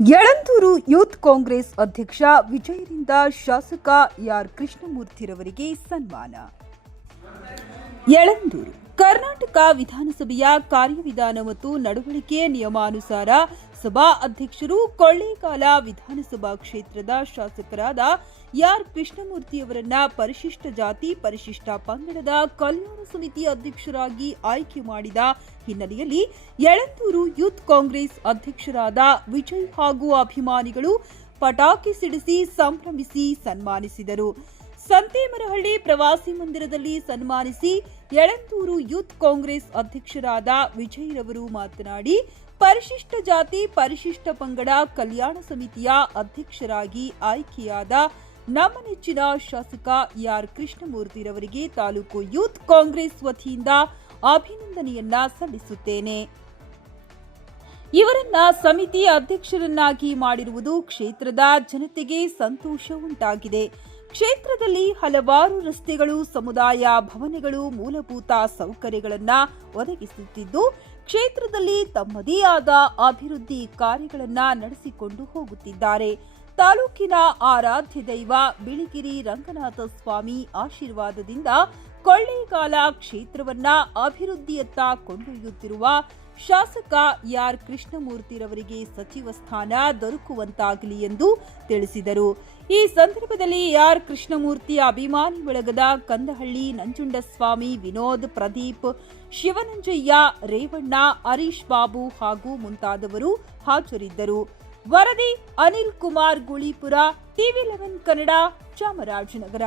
Yelandur youth Congress ಅಧ್ಯಕ್ಷ ವಿಜಯರಿಂದ ಶಾಸಕ R ಕೃಷ್ಣಮೂರ್ತಿರವರಿಗೆ ಸನ್ಮಾನ. ಯಳಂದೂರು, ಕರ್ನಾಟಕ ವಿಧಾನಸಭೆಯ ಕಾರ್ಯವಿಧಾನ ಮತ್ತು ನಡವಳಿಕೆ ನಿಯಮಾನುಸಾರ ಸಭಾ ಅಧ್ಯಕ್ಷರು ಕೊಳ್ಳೇಗಾಲ ವಿಧಾನಸಭಾ ಕ್ಷೇತ್ರದ ಶಾಸಕರಾದ ಆರ್ ಕೃಷ್ಣಮೂರ್ತಿಯವರನ್ನ ಪರಿಶಿಷ್ಟ ಜಾತಿ, ಪರಿಶಿಷ್ಟ ಪಂಗಡದ ಕಲ್ಯಾಣ ಸಮಿತಿ ಅಧ್ಯಕ್ಷರಾಗಿ ಆಯ್ಕೆ ಮಾಡಿದ ಹಿನ್ನೆಲೆಯಲ್ಲಿ ಯಳಂದೂರು ಯೂತ್ ಕಾಂಗ್ರೆಸ್ ಅಧ್ಯಕ್ಷರಾದ ವಿಜಯ್ ಹಾಗೂ ಅಭಿಮಾನಿಗಳು ಪಟಾಕಿ ಸಿಡಿಸಿ ಸಂಭ್ರಮಿಸಿ ಸನ್ಮಾನಿಸಿದರು. ಸಂತೇಮರಹಳ್ಳಿ ಪ್ರವಾಸಿ ಮಂದಿರದಲ್ಲಿ ಸನ್ಮಾನಿಸಿ ಯಳಂದೂರು ಯೂತ್ ಕಾಂಗ್ರೆಸ್ ಅಧ್ಯಕ್ಷರಾದ ವಿಜಯ್ ರವರು ಮಾತನಾಡಿ, ಪರಿಶಿಷ್ಟ ಜಾತಿ, ಪರಿಶಿಷ್ಟ ಪಂಗಡ ಕಲ್ಯಾಣ ಸಮಿತಿಯ ಅಧ್ಯಕ್ಷರಾಗಿ ಆಯ್ಕೆಯಾದ ನಮ್ಮ ನೆಚ್ಚಿನ ಶಾಸಕ ಆರ್ ಕೃಷ್ಣಮೂರ್ತಿರವರಿಗೆ ತಾಲೂಕು ಯೂತ್ ಕಾಂಗ್ರೆಸ್ ವತಿಯಿಂದ ಅಭಿನಂದನೆಯನ್ನ ಸಲ್ಲಿಸುತ್ತೇನೆ. ಇವರನ್ನ ಸಮಿತಿ ಅಧ್ಯಕ್ಷರನ್ನಾಗಿ ಮಾಡಿರುವುದು ಕ್ಷೇತ್ರದ ಜನತೆಗೆ ಸಂತೋಷ ಉಂಟಾಗಿದೆ. ಕ್ಷೇತ್ರದಲ್ಲಿ ಹಲವಾರು ರಸ್ತೆಗಳು, ಸಮುದಾಯ ಭವನಗಳು, ಮೂಲಭೂತ ಸೌಕರ್ಯಗಳನ್ನು ಒದಗಿಸುತ್ತಿದ್ದು, ಕ್ಷೇತ್ರದಲ್ಲಿ ತಮ್ಮದೇ ಆದ ಅಭಿವೃದ್ಧಿ ಕಾರ್ಯಗಳನ್ನು ನಡೆಸಿಕೊಂಡು ಹೋಗುತ್ತಿದ್ದಾರೆ. ತಾಲೂಕಿನ ಆರಾಧ್ಯ ದೈವ ಬಿಳಿಗಿರಿ ರಂಗನಾಥ ಸ್ವಾಮಿ ಆಶೀರ್ವಾದದಿಂದ ಕೊಳ್ಳೇಗಾಲ ಕ್ಷೇತ್ರವನ್ನ ಅಭಿವೃದ್ಧಿಯತ್ತ ಕೊಂಡೊಯ್ಯುತ್ತಿರುವ ಶಾಸಕ ಆರ್ ಕೃಷ್ಣಮೂರ್ತಿರವರಿಗೆ ಸಚಿವ ಸ್ಥಾನ ದೊರಕುವಂತಾಗಲಿ ಎಂದು ತಿಳಿಸಿದರು. ಈ ಸಂದರ್ಭದಲ್ಲಿ ಆರ್ ಕೃಷ್ಣಮೂರ್ತಿ ಅಭಿಮಾನಿ ಬಳಗದ ಕಂದಹಳ್ಳಿ ನಂಜುಂಡಸ್ವಾಮಿ ವಿನೋದ್ ಪ್ರದೀಪ್, ಶಿವನಂಜಯ್ಯ, ರೇವಣ್ಣ, ಹರೀಶ್ ಬಾಬು ಹಾಗೂ ಮುಂತಾದವರು ಹಾಜರಿದ್ದರು. ವರದಿ ಅನಿಲ್ ಕುಮಾರ್ ಗುಳಿಪುರ ಟಿವಿ ಲೆವೆನ್ ಕನ್ನಡ ಚಾಮರಾಜನಗರ.